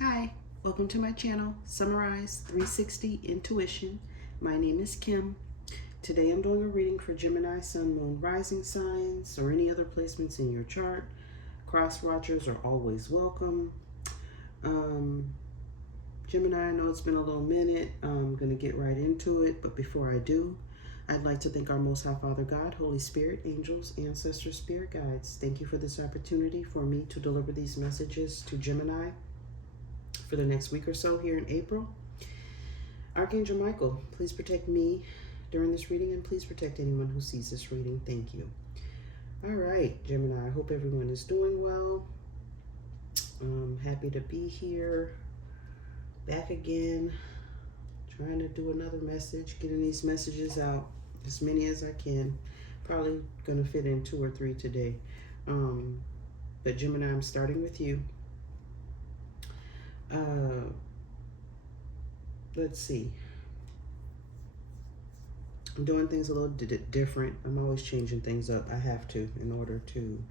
Hi, welcome to my channel, Summarize 360 Intuition. My name is Kim. Today I'm doing a reading for Gemini, Sun, Moon, Rising signs, or any other placements in your chart. Cross watchers are always welcome. Gemini, I know it's been a little minute. I'm going to get right into it, but before I do, I'd like to thank our Most High Father God, Holy Spirit, angels, ancestors, spirit guides. Thank you for this opportunity for me to deliver these messages to Gemini for the next week or so here in April. Archangel Michael, please protect me during this reading and please protect anyone who sees this reading. Thank you. All right, Gemini, I hope everyone is doing well. I'm happy to be here, back again, trying to do another message, getting these messages out, as many as I can. Probably going to fit in 2 or 3 today. But Gemini, I'm starting with you. Let's see. I'm doing things a little different. I'm always changing things up. I have to in order to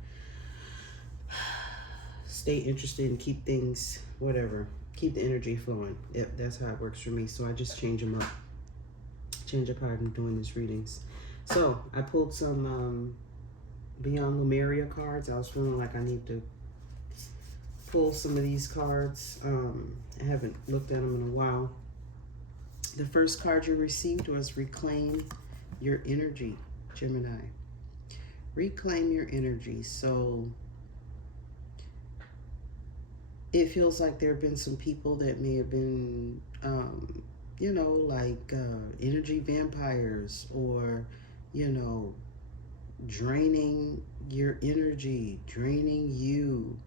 stay interested and keep things, whatever, keep the energy flowing. Yep, that's how it works for me. So I just change them up, change up how I'm doing these readings. So I pulled some Beyond Lumeria cards. I was feeling like I need to pull some of these cards. I haven't looked at them in a while. The first card you received was Reclaim Your Energy, Gemini. Reclaim your energy. So it feels like there have been some people that may have been, like energy vampires, or, draining your energy, draining you,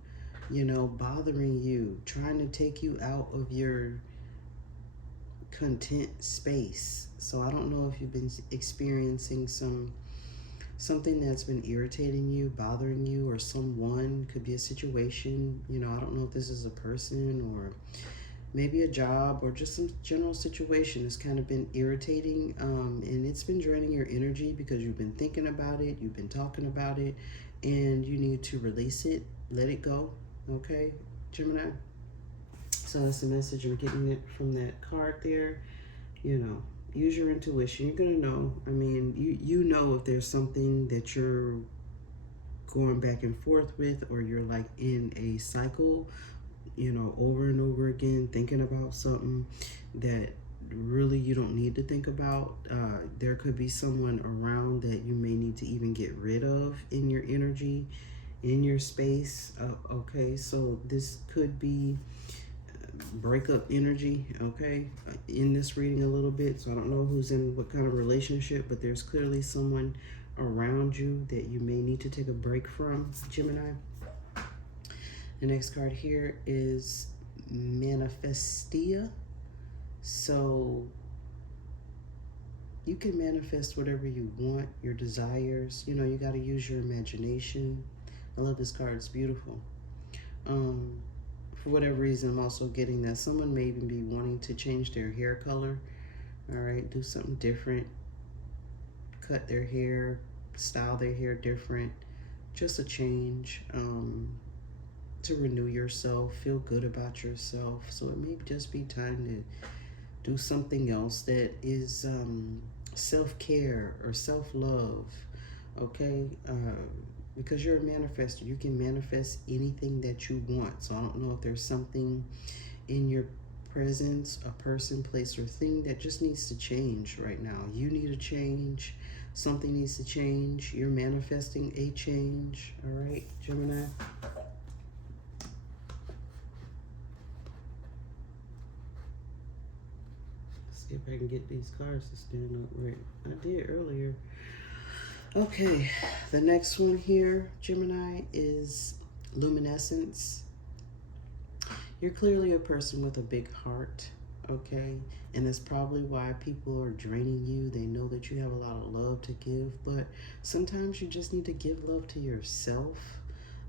bothering you, trying to take you out of your content space. So I don't know if you've been experiencing something that's been irritating you, bothering you, or someone. Could be a situation. I don't know if this is a person or maybe a job or just some general situation that's kind of been irritating, and it's been draining your energy because you've been thinking about it, you've been talking about it, and you need to release it, let it go. Okay, Gemini? So that's the message I'm getting it from that card there. Use your intuition. You're gonna know. I mean, you know if there's something that you're going back and forth with, or you're like in a cycle, over and over again, thinking about something that really you don't need to think about. There could be someone around that you may need to even get rid of in your energy, in your space. Okay, so this could be breakup energy, okay, in this reading a little bit. So I don't know who's in what kind of relationship, but there's clearly someone around you that you may need to take a break from, Gemini. The next card here is Manifestia. So you can manifest whatever you want, your desires. You got to use your imagination. I love this card. It's beautiful. For whatever reason, I'm also getting that someone may even be wanting to change their hair color. All right, do something different. Cut their hair, style their hair different. Just a change to renew yourself, feel good about yourself. So it may just be time to do something else that is self-care or self-love, okay? Because you're a manifestor, you can manifest anything that you want. So I don't know if there's something in your presence, a person, place, or thing that just needs to change right now. You need a change. Something needs to change. You're manifesting a change. All right, Gemini. Let's see if I can get these cards to stand up right. I did earlier. Okay, the next one here, Gemini, is Luminescence. You're clearly a person with a big heart, okay? And that's probably why people are draining you. They know that you have a lot of love to give, but sometimes you just need to give love to yourself,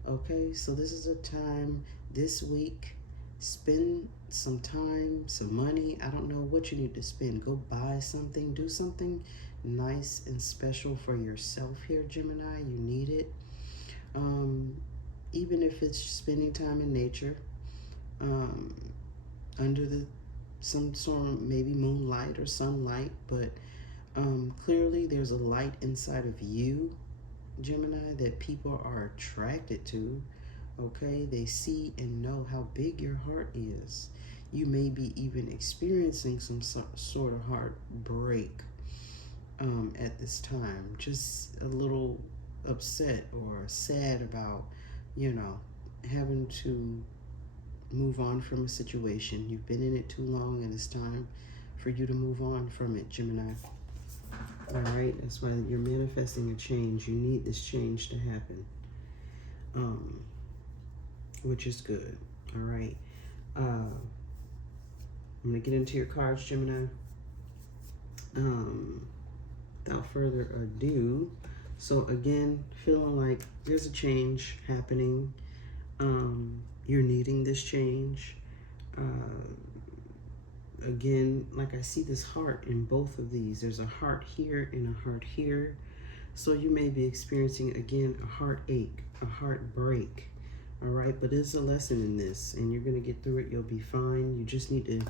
okay? So this is a time this week, spend some time, some money. I don't know what you need to spend. Go buy something, do something nice and special for yourself here, Gemini. You need it. Even if it's spending time in nature, under some sort of maybe moonlight or sunlight, but clearly there's a light inside of you, Gemini, that people are attracted to. Okay, they see and know how big your heart is. You may be even experiencing some sort of heartbreak at this time, just a little upset or sad about, you know, having to move on from a situation. You've been in it too long, and it's time for you to move on from it, Gemini. All right, that's why you're manifesting a change. You need this change to happen, which is good. All right. I'm going to get into your cards, Gemini. Without further ado, so again, feeling like there's a change happening. You're needing this change. Again, like I see this heart in both of these. There's a heart here and a heart here. So you may be experiencing, again, a heartache, a heartbreak. All right, but there's a lesson in this, and you're going to get through it. You'll be fine. You just need to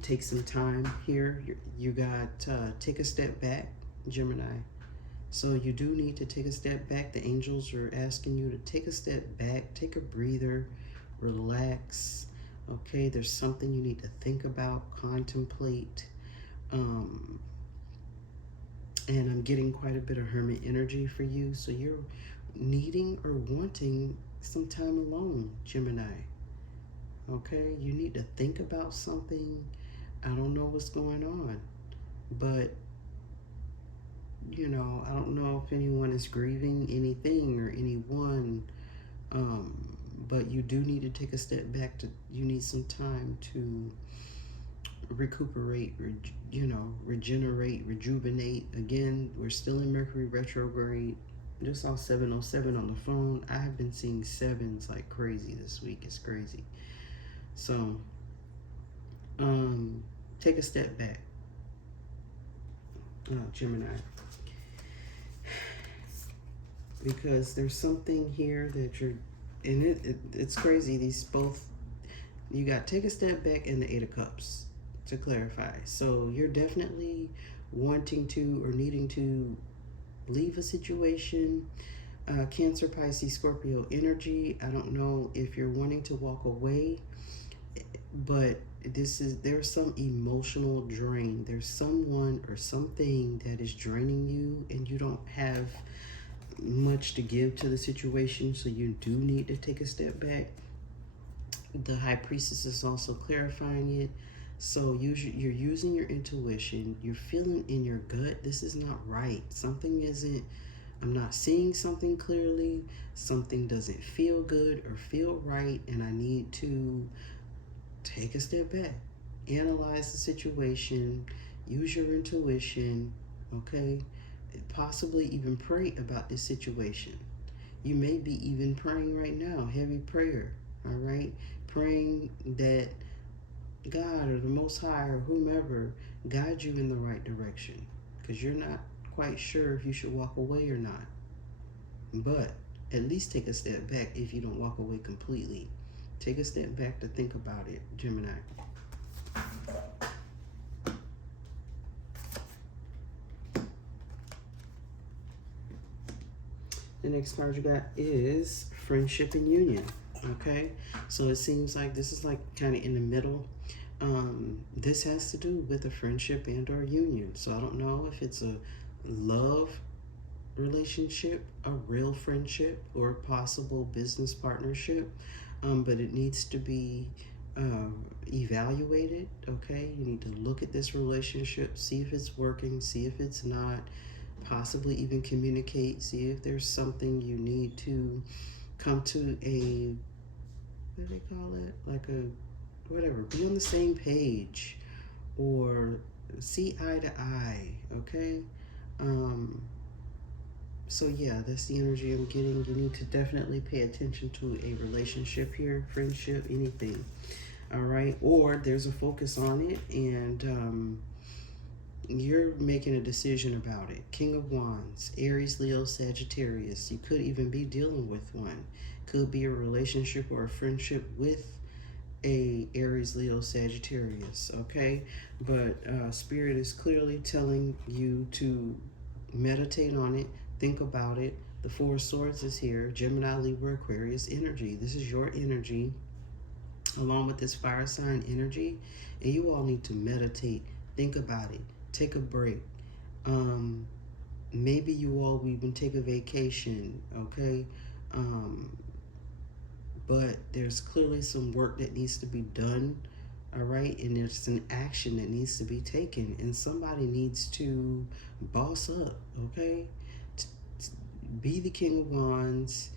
take some time here. You got take a step back, Gemini. So you do need to take a step back. The angels are asking you to take a step back, take a breather, relax. Okay, there's something you need to think about, contemplate. And I'm getting quite a bit of hermit energy for you. So you're needing or wanting some time alone, Gemini. Okay, you need to think about something. I don't know what's going on, but you know, I don't know if anyone is grieving anything or anyone, but you do need to take a step back. You need some time to recuperate, regenerate, rejuvenate. Again, we're still in Mercury retrograde. Just saw 707 on the phone. I have been seeing sevens like crazy this week. It's crazy. So, take a step back, Gemini, because there's something here that you're, and it's crazy. These both, you got take a step back and the Eight of Cups to clarify. So you're definitely wanting to or needing to leave a situation. Cancer, Pisces, Scorpio energy. I don't know if you're wanting to walk away, but there's some emotional drain. There's someone or something that is draining you, and you don't have much to give to the situation, so you do need to take a step back. The High Priestess is also clarifying it. So you're using your intuition. You're feeling in your gut, this is not right. Something isn't, I'm not seeing something clearly. Something doesn't feel good or feel right, and I need to take a step back. Analyze the situation. Use your intuition, okay? Possibly even pray about this situation. You may be even praying right now, heavy prayer, all right? Praying that God or the Most High or whomever guide you in the right direction, because you're not quite sure if you should walk away or not. But at least take a step back. If you don't walk away completely, take a step back to think about it, Gemini. The next card you got is Friendship and Union. Okay, so it seems like this is like kind of in the middle. This has to do with a friendship and or union. So I don't know if it's a love relationship, a real friendship, or a possible business partnership, but it needs to be evaluated. Okay, you need to look at this relationship, see if it's working, see if it's not, possibly even communicate, see if there's something you need to come to a, what do they call it, like a whatever, be on the same page or see eye to eye. Okay, so yeah, that's the energy I'm getting. You need to definitely pay attention to a relationship here, friendship, anything. All right, or there's a focus on it, and you're making a decision about it. King of Wands, Aries, Leo, Sagittarius. You could even be dealing with one. Could be a relationship or a friendship with a Aries, Leo, Sagittarius, okay? But Spirit is clearly telling you to meditate on it, think about it. The Four of Swords is here, Gemini, Libra, Aquarius energy. This is your energy along with this fire sign energy, and you all need to meditate, think about it, take a break. Um, Maybe you all will even take a vacation, okay? Um, but there's clearly some work that needs to be done, all right? And there's an action that needs to be taken, and somebody needs to boss up, okay? Be the King of Wands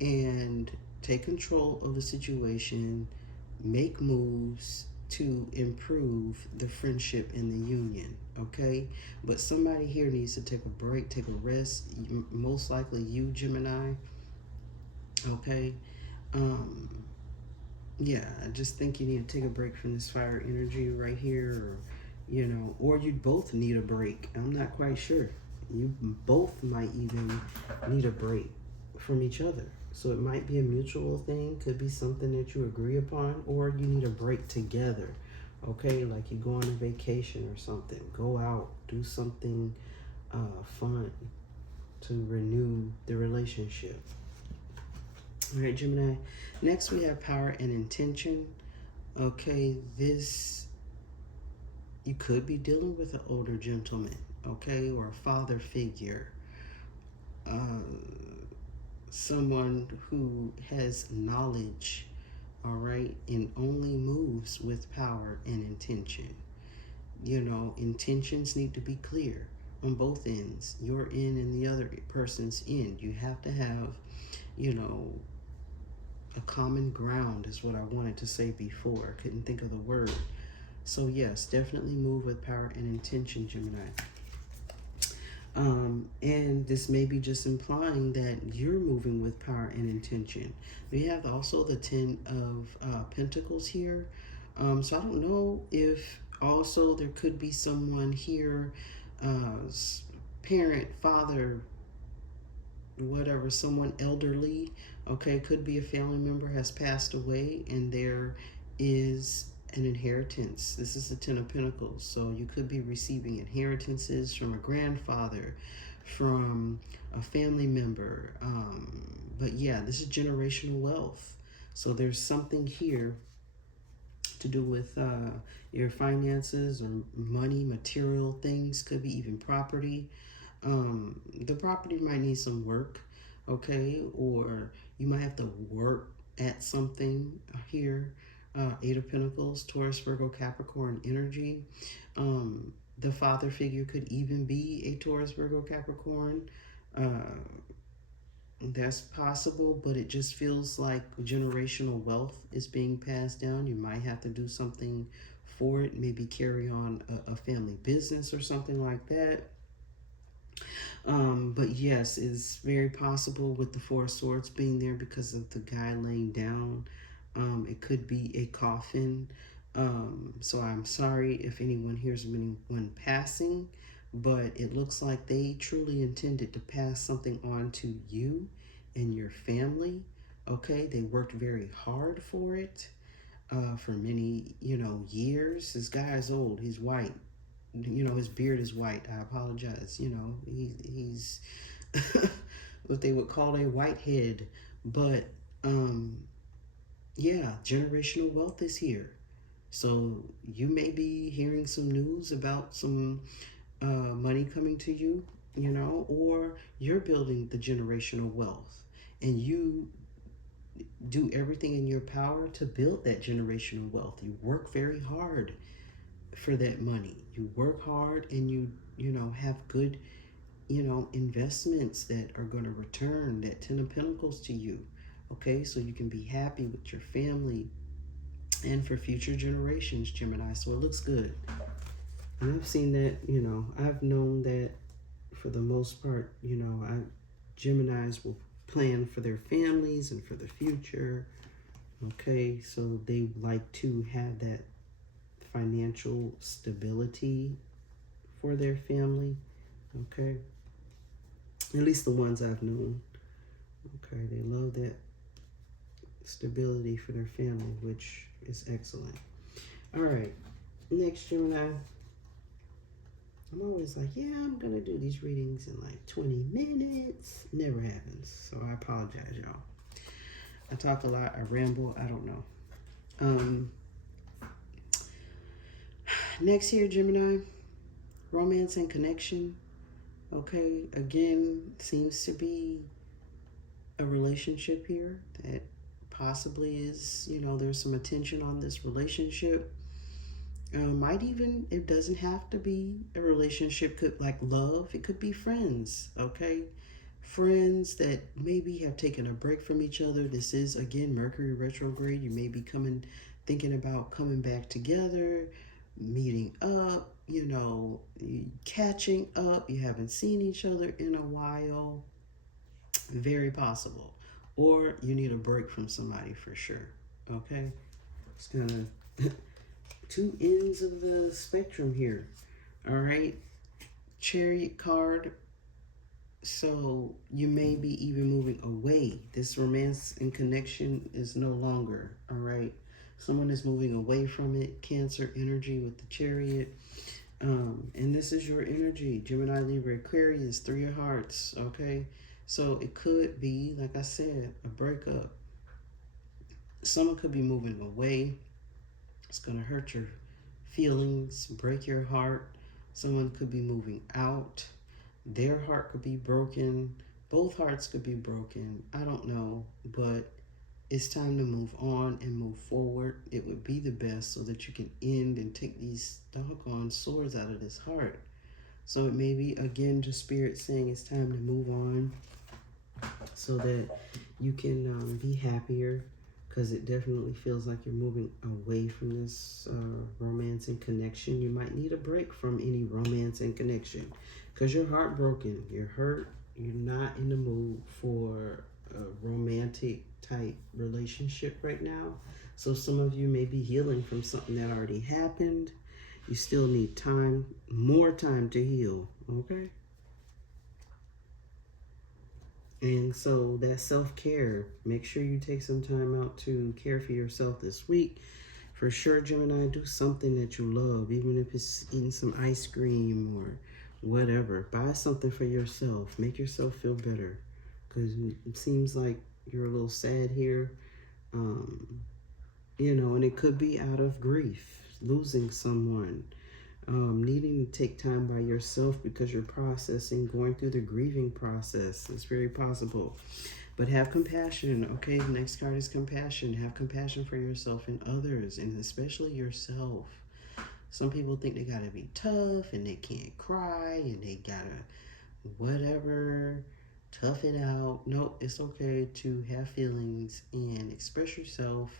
and take control of the situation, make moves to improve the friendship and the union, okay? But somebody here needs to take a break, take a rest. Most likely you, Gemini, okay? Um, yeah, I just think you need to take a break from this fire energy right here, or, or you both need a break. I'm not quite sure. You both might even need a break from each other. So it might be a mutual thing, could be something that you agree upon, or you need a break together. Okay, like you go on a vacation or something. Go out, do something fun to renew the relationship. All right, Gemini. Next, we have power and intention. Okay, you could be dealing with an older gentleman, okay, or a father figure. Someone who has knowledge, all right, and only moves with power and intention. Intentions need to be clear on both ends, your end and the other person's end. You have to have, a common ground is what I wanted to say before. I couldn't think of the word. So yes, definitely move with power and intention, Gemini. And this may be just implying that you're moving with power and intention. We have also the Ten of Pentacles here. So I don't know if also there could be someone here, parent, father, whatever, someone elderly, okay, could be a family member has passed away and there is an inheritance. This is the Ten of Pentacles, so you could be receiving inheritances from a grandfather, from a family member, but yeah, this is generational wealth. So there's something here to do with your finances or money, material things, could be even property. The property might need some work, okay, or you might have to work at something here. Eight of Pentacles, Taurus, Virgo, Capricorn energy. The father figure could even be a Taurus, Virgo, Capricorn. That's possible, but it just feels like generational wealth is being passed down. You might have to do something for it, maybe carry on a family business or something like that. But yes, it's very possible with the Four of Swords being there because of the guy laying down. It could be a coffin. So I'm sorry if anyone hears anyone passing, but it looks like they truly intended to pass something on to you and your family. Okay, they worked very hard for it for many, years. This guy is old. He's white. His beard is white. I apologize. He's what they would call a whitehead. But yeah, generational wealth is here. So you may be hearing some news about some money coming to you, or you're building the generational wealth, and you do everything in your power to build that generational wealth. You work very hard for that money. You work hard and you have good, investments that are going to return that Ten of Pentacles to you. Okay, so you can be happy with your family and for future generations, Gemini. So it looks good. And I've seen that, I've known that for the most part, Geminis will plan for their families and for the future. Okay, so they like to have that financial stability for their family. Okay, at least the ones I've known. Okay, they love that stability for their family, which is excellent. All right, next Gemini. I'm always like, yeah, I'm gonna do these readings in like 20 minutes. Never happens, so I apologize, y'all. I talk a lot, I ramble, I don't know. Next here, Gemini, romance and connection. Okay, again, seems to be a relationship here that possibly is, there's some attention on this relationship. Might even, it doesn't have to be a relationship, could like love, it could be friends, okay? Friends that maybe have taken a break from each other. This is again Mercury retrograde. You may be thinking about coming back together, meeting up, catching up. You haven't seen each other in a while. Very possible. Or you need a break from somebody for sure. Okay? It's kind of two ends of the spectrum here. All right? Chariot card. So you may be even moving away. This romance and connection is no longer. All right? Someone is moving away from it. Cancer energy with the chariot. And this is your energy. Gemini, Libra, Aquarius, 3 of hearts. Okay? So it could be, like I said, a breakup. Someone could be moving away. It's going to hurt your feelings, break your heart. Someone could be moving out. Their heart could be broken. Both hearts could be broken. I don't know, but it's time to move on and move forward. It would be the best so that you can end and take these doggone swords out of this heart. So it may be, again, just spirit saying it's time to move on so that you can be happier, because it definitely feels like you're moving away from this romance and connection. You might need a break from any romance and connection because you're heartbroken, you're hurt, you're not in the mood for a romantic type relationship right now. So some of you may be healing from something that already happened. You still need time, more time to heal, okay? And so that self-care, make sure you take some time out to care for yourself this week. For sure, Gemini, do something that you love, even if it's eating some ice cream or whatever. Buy something for yourself. Make yourself feel better, because it seems like you're a little sad here. And it could be out of grief, losing someone. Needing to take time by yourself because you're processing, going through the grieving process. It's very possible. But have compassion, okay? The next card is compassion. Have compassion for yourself and others, and especially yourself. Some people think they gotta be tough and they can't cry and they gotta whatever, tough it out. Nope, it's okay to have feelings and express yourself,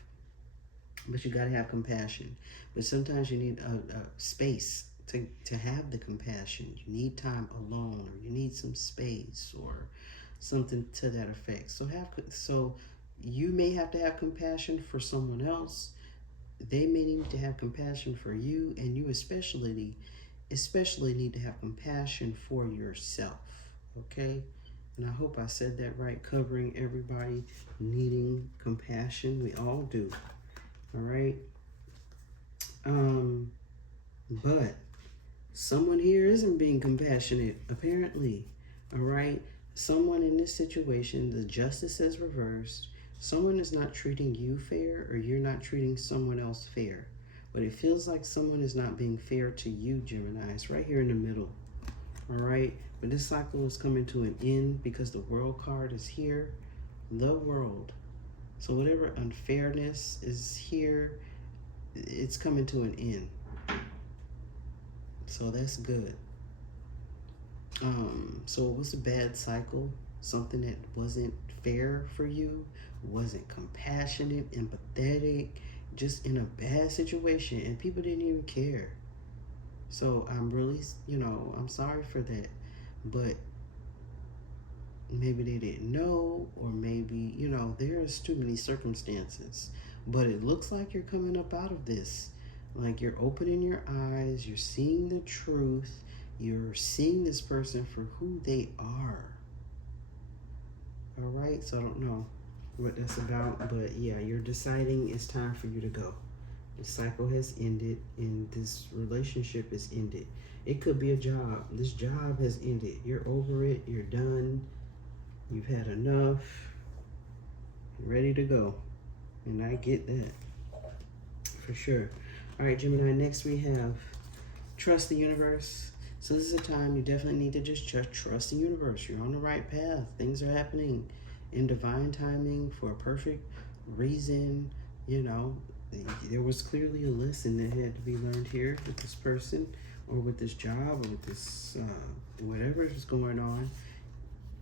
but you got to have compassion. But sometimes you need a space to have the compassion. You need time alone, or you need some space, or something to that effect. So you may have to have compassion for someone else. They may need to have compassion for you, and you especially need to have compassion for yourself. Okay? And I hope I said that right, covering everybody needing compassion. We all do. All right. But someone here isn't being compassionate, apparently. All right. Someone in this situation, the justice has reversed. Someone is not treating you fair, or you're not treating someone else fair. But it feels like someone is not being fair to you, Gemini. It's right here in the middle. All right. But this cycle is coming to an end because the World card is here. The World. So whatever unfairness is here, it's coming to an end. So that's good. So it was a bad cycle, something that wasn't fair for you, wasn't compassionate, empathetic, just in a bad situation, and people didn't even care. So I'm really, I'm sorry for that, but maybe they didn't know, or maybe, there's too many circumstances. But it looks like you're coming up out of this. Like you're opening your eyes, you're seeing the truth, you're seeing this person for who they are. All right, so I don't know. what that's about. But yeah, you're deciding it's time for you to go. The cycle has ended and this relationship is ended. It could be a job. This job has ended. You're over it. You're done. You've had enough. You're ready to go. And I get that for sure. All right, Gemini, next we have trust the universe. So this is a time you definitely need to just trust the universe. You're on the right path. Things are happening in divine timing for a perfect reason. You know, there was clearly a lesson that had to be learned here with this person or with this job or with this whatever is going on.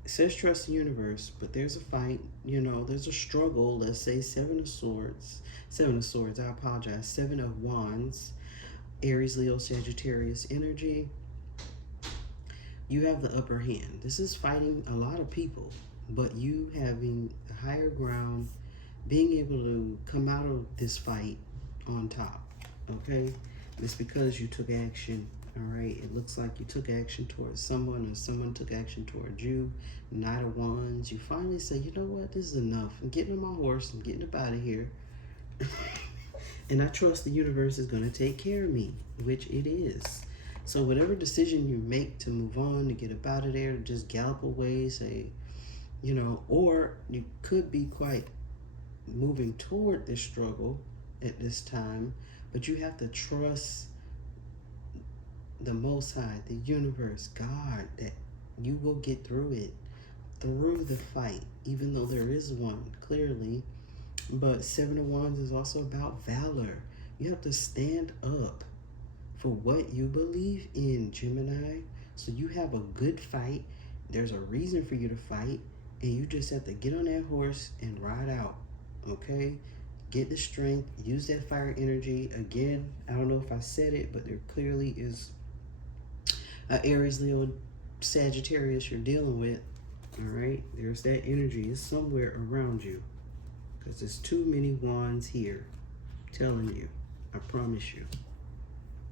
It says trust the universe, but there's a fight, you know, there's a struggle. Let's say Seven of Swords, I apologize, Seven of Wands, Aries, Leo, Sagittarius energy. You have the upper hand. This is fighting a lot of people, but you having the higher ground, being able to come out of this fight on top, okay? It's because you took action, all right? It looks like you took action towards someone or someone took action towards you. Knight of Wands. You finally say, you know what? This is enough. I'm getting on my horse. I'm getting up out of here. And I trust the universe is going to take care of me, which it is. So whatever decision you make to move on, to get up out of there, to just gallop away, say, you know, or you could be quite moving toward this struggle at this time, but you have to trust the Most High, the universe, God, that you will get through it, through the fight, even though there is one, clearly. But Seven of Wands is also about valor. You have to stand up for what you believe in, Gemini. So you have a good fight. There's a reason for you to fight, and you just have to get on that horse and ride out, okay? Get the strength, use that fire energy. Again, I don't know if I said it, but there clearly is an Aries, Leo, Sagittarius you're dealing with, all right? There's that energy. It's somewhere around you because there's too many wands here. I'm telling you, I promise you.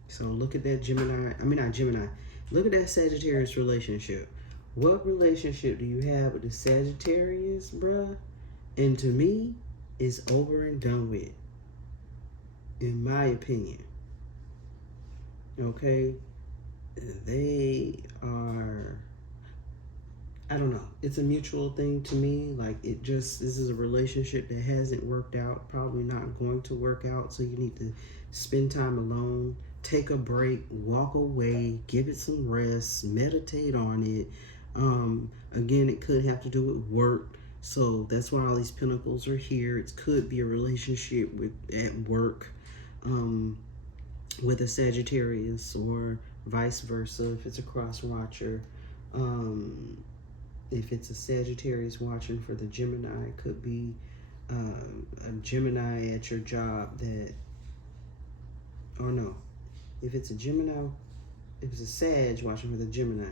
So look at that Gemini, not Gemini, look at that Sagittarius relationship. What relationship do you have with the Sagittarius, bruh? And to me, it's over and done with, in my opinion. Okay? They are, I don't know. It's a mutual thing to me. Like, this is a relationship that hasn't worked out, probably not going to work out. So you need to spend time alone, take a break, walk away, give it some rest, meditate on it. Again, it could have to do with work. So that's why all these pentacles are here. It could be a relationship at work with a Sagittarius or vice versa if it's a cross watcher. If it's a Sagittarius watching for the Gemini, it could be a Gemini at your job that, or no, if it's a Gemini, if it's a Sag watching for the Gemini,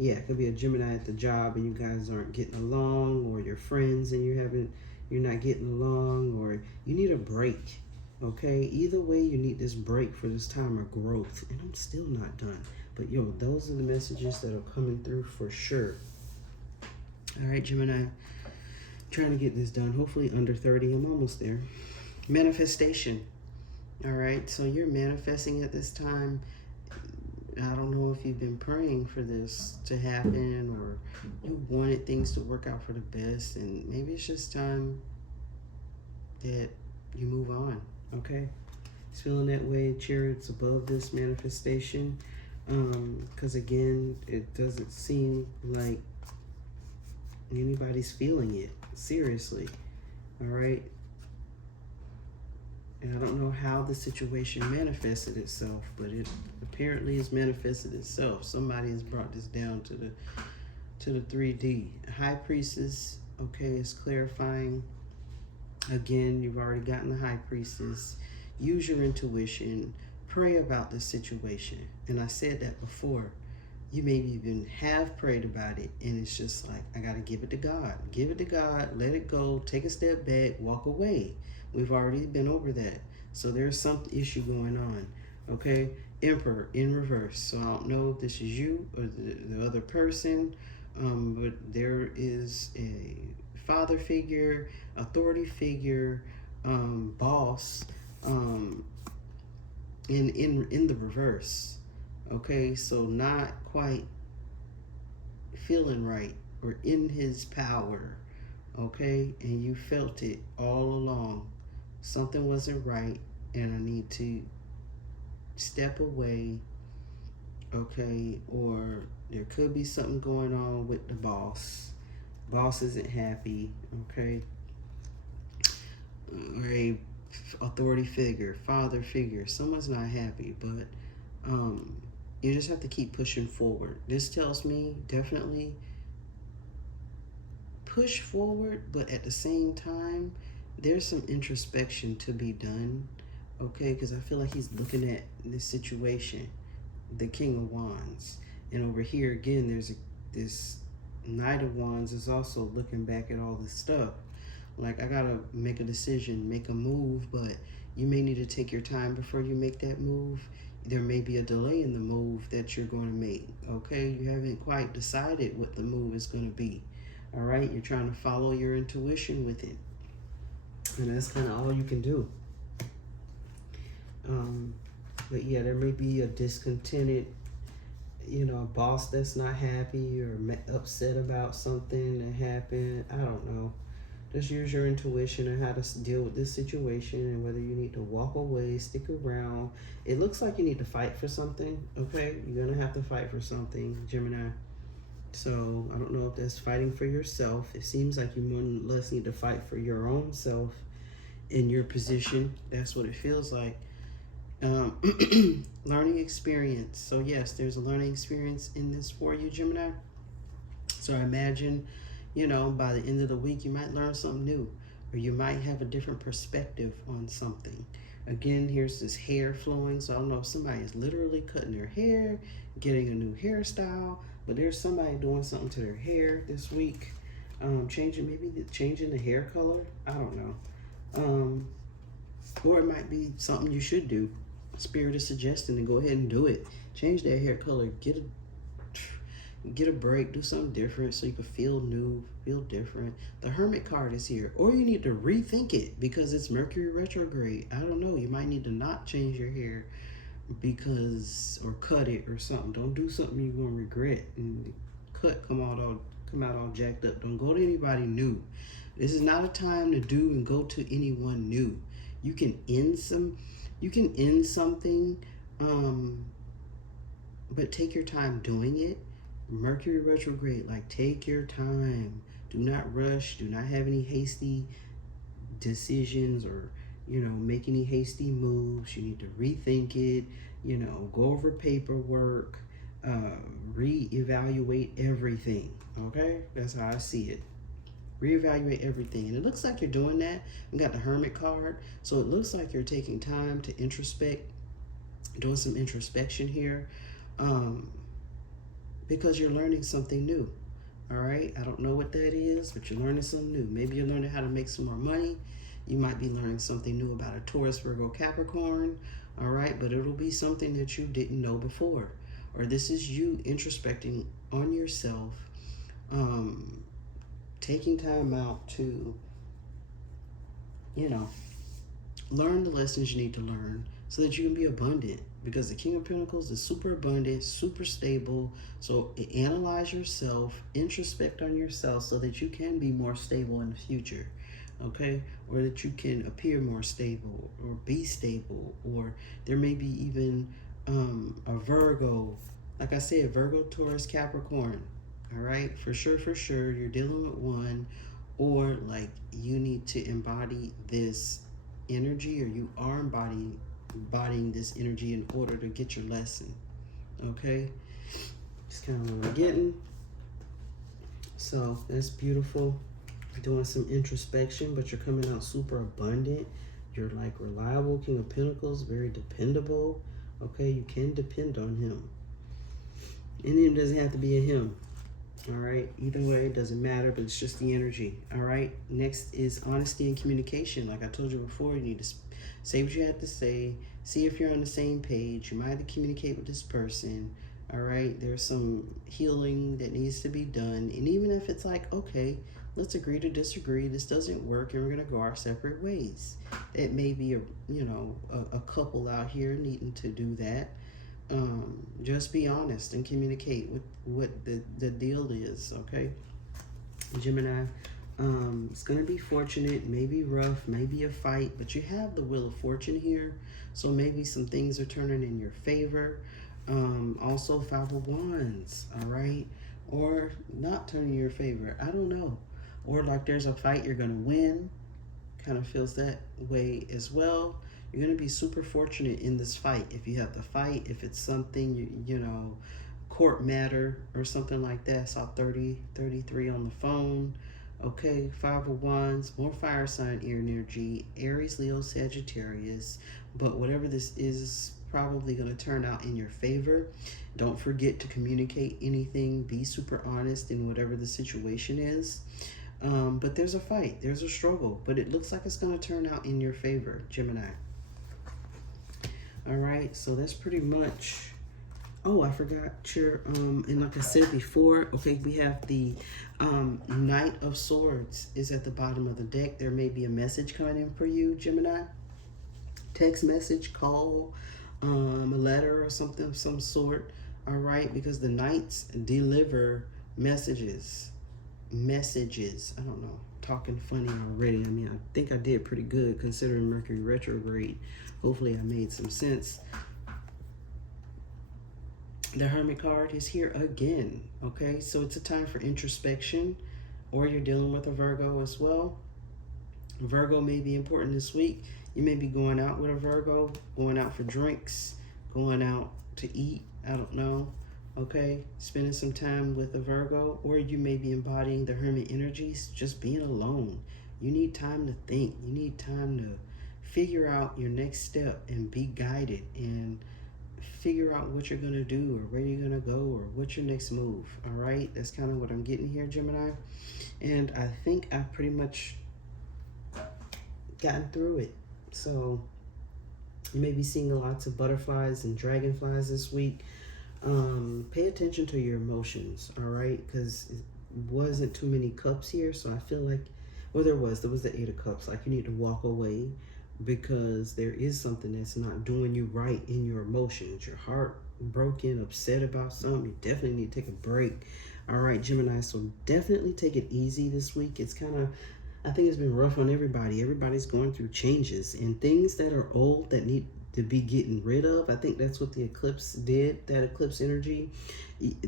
yeah, it could be a Gemini at the job and you guys aren't getting along, or you're friends and you're not getting along, or you need a break, okay? Either way, you need this break for this time of growth. And I'm still not done. But, those are the messages that are coming through for sure. All right, Gemini, trying to get this done. Hopefully under 30. I'm almost there. Manifestation. All right, so you're manifesting at this time. I don't know if you've been praying for this to happen or you wanted things to work out for the best, and maybe it's just time that you move on, okay? It's feeling that way. Chariots above this manifestation, because again, it doesn't seem like anybody's feeling it seriously. All right, and I don't know how the situation manifested itself, but it apparently has manifested itself. Somebody has brought this down to the 3D. High Priestess, okay, is clarifying. Again, you've already gotten the High Priestess. Use your intuition. Pray about the situation. And I said that before. You maybe even have prayed about it, and it's just like, I got to give it to God. Give it to God, let it go, take a step back, walk away. We've already been over that. So there's some issue going on, okay? Emperor in reverse. So I don't know if this is you or the other person, but there is a father figure, authority figure, boss, in the reverse. Okay, so not quite feeling right or in his power. Okay, and you felt it all along. Something wasn't right, and I need to step away. Okay, or there could be something going on with the boss. Boss isn't happy. Okay, or a authority figure, father figure, someone's not happy, but you just have to keep pushing forward. This tells me definitely push forward, but at the same time, there's some introspection to be done. Okay, because I feel like he's looking at this situation, the King of Wands, and over here again, there's this Knight of Wands is also looking back at all this stuff. Like, I gotta make a decision, make a move, but you may need to take your time before you make that move. There may be a delay in the move that you're going to make. Okay, you haven't quite decided what the move is going to be. All right, you're trying to follow your intuition with it, and that's kind of all you can do. But yeah, there may be a discontented, a boss that's not happy or upset about something that happened. I don't know. Just use your intuition on how to deal with this situation and whether you need to walk away, stick around. It looks like you need to fight for something, okay? You're going to have to fight for something, Gemini. So I don't know if that's fighting for yourself. It seems like you more or less need to fight for your own self in your position. That's what it feels like. Learning experience. So yes, there's a learning experience in this for you, Gemini. So I imagine, by the end of the week, you might learn something new, or you might have a different perspective on something. Again, here's this hair flowing. So I don't know if somebody is literally cutting their hair, getting a new hairstyle, but there's somebody doing something to their hair this week. Changing the hair color. I don't know. Or it might be something you should do. Spirit is suggesting to go ahead and do it. Change that hair color. Get a break. Do something different so you can feel new, feel different. The Hermit card is here. Or you need to rethink it because it's Mercury retrograde. I don't know. You might need to not change your hair or cut it or something. Don't do something you're gonna regret and come out all jacked up. Don't go to anybody new. This is not a time to do and go to anyone new. You can end something, but take your time doing it. Mercury retrograde, like, take your time. Do not rush. Do not have any hasty decisions or, make any hasty moves. You need to rethink it, go over paperwork, reevaluate everything. Okay? That's how I see it. Reevaluate everything. And it looks like you're doing that. We got the Hermit card. So it looks like you're taking time to introspect, doing some introspection here, because you're learning something new. All right? I don't know what that is, but you're learning something new. Maybe you're learning how to make some more money. You might be learning something new about a Taurus, Virgo, Capricorn. All right? But it'll be something that you didn't know before. Or this is you introspecting on yourself, taking time out to, learn the lessons you need to learn so that you can be abundant. Because the King of Pentacles is super abundant, super stable. So analyze yourself, introspect on yourself so that you can be more stable in the future. Okay? Or that you can appear more stable or be stable. Or there may be even a Virgo. Like I said, Virgo, Taurus, Capricorn. All right, for sure, you're dealing with one, or like you need to embody this energy, or you are embodying this energy in order to get your lesson. Okay, it's kind of what we're getting. So that's beautiful. Doing some introspection, but you're coming out super abundant. You're like reliable, King of Pentacles, very dependable. Okay, you can depend on him. And it doesn't have to be a him. All right, either way, it doesn't matter, but it's just the energy. All right, next is honesty and communication. Like I told you before, you need to say what you have to say, see if you're on the same page. You might have to communicate with this person. All right, there's some healing that needs to be done. And even if it's like, okay, let's agree to disagree. This doesn't work, and we're gonna go our separate ways. It may be a couple out here needing to do that. Just be honest and communicate what the deal is. Okay, Gemini. It's gonna be fortunate, maybe rough, maybe a fight, but you have the wheel of fortune here, so maybe some things are turning in your favor. Also, Five of Wands, all right, or not turning in your favor. I don't know, or like there's a fight you're gonna win. Kind of feels that way as well. You're gonna be super fortunate in this fight if you have the fight. If it's something court matter or something like that. I saw 33 on the phone. Okay, Five of Wands, more fire sign energy, Aries, Leo, Sagittarius. But whatever this is probably going to turn out in your favor. Don't forget to communicate anything. Be super honest in whatever the situation is. But there's a fight. There's a struggle. But it looks like it's going to turn out in your favor, Gemini. All right, so that's pretty much... Oh, I forgot your, and like I said before, okay, we have the Knight of Swords is at the bottom of the deck. There may be a message coming in for you, Gemini. Text message, call, a letter or something of some sort, all right? Because the Knights deliver messages. I don't know, talking funny already. I mean, I think I did pretty good considering Mercury retrograde. Hopefully I made some sense. The Hermit card is here again, okay? So it's a time for introspection, or you're dealing with a Virgo as well. Virgo may be important this week. You may be going out with a Virgo, going out for drinks, going out to eat, I don't know, okay? Spending some time with a Virgo, or you may be embodying the Hermit energies, just being alone. You need time to think. You need time to figure out your next step and be guided and figure out what you're going to do or where you're going to go or what's your next move. All right, that's kind of what I'm getting here, Gemini. And I think I've pretty much gotten through it. So you may be seeing lots of butterflies and dragonflies this week. Pay attention to your emotions, all right, because it wasn't too many cups here. So I feel like, well, there was the Eight of Cups. Like you need to walk away, because there is something that's not doing you right in your emotions. Your heart broken, upset about something. You definitely need to take a break. All right, Gemini, so definitely take it easy this week. It's kind of, I think it's been rough on everybody. Everybody's going through changes and things that are old that need to be getting rid of. I think that's what the eclipse did, that eclipse energy.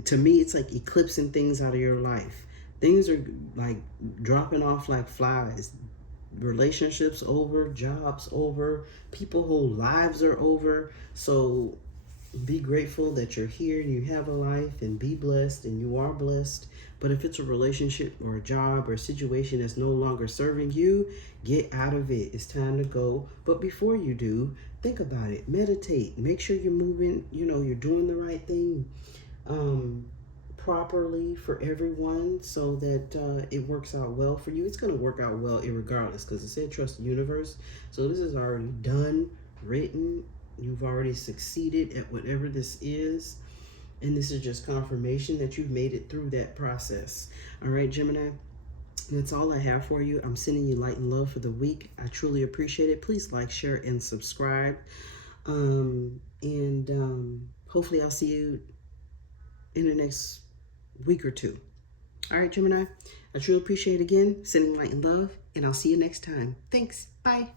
To me, it's like eclipsing things out of your life. Things are like dropping off like flies. Relationships over, jobs over, people whose lives are over. So be grateful that you're here and you have a life, and be blessed, and you are blessed. But if it's a relationship or a job or a situation that's no longer serving you, get out of it. It's time to go. But before you do, think about it, meditate, make sure you're moving, you're doing the right thing properly for everyone, so that it works out well for you. It's going to work out well irregardless, because it said trust the universe. So this is already done, written. You've already succeeded at whatever this is, and this is just confirmation that you've made it through that process. All right, Gemini, that's all I have for you. I'm sending you light and love for the week. I truly appreciate it. Please like, share, and subscribe. Hopefully I'll see you in the next week or two. All right, Gemini, I truly appreciate it again. Sending light and love, and I'll see you next time. Thanks. Bye.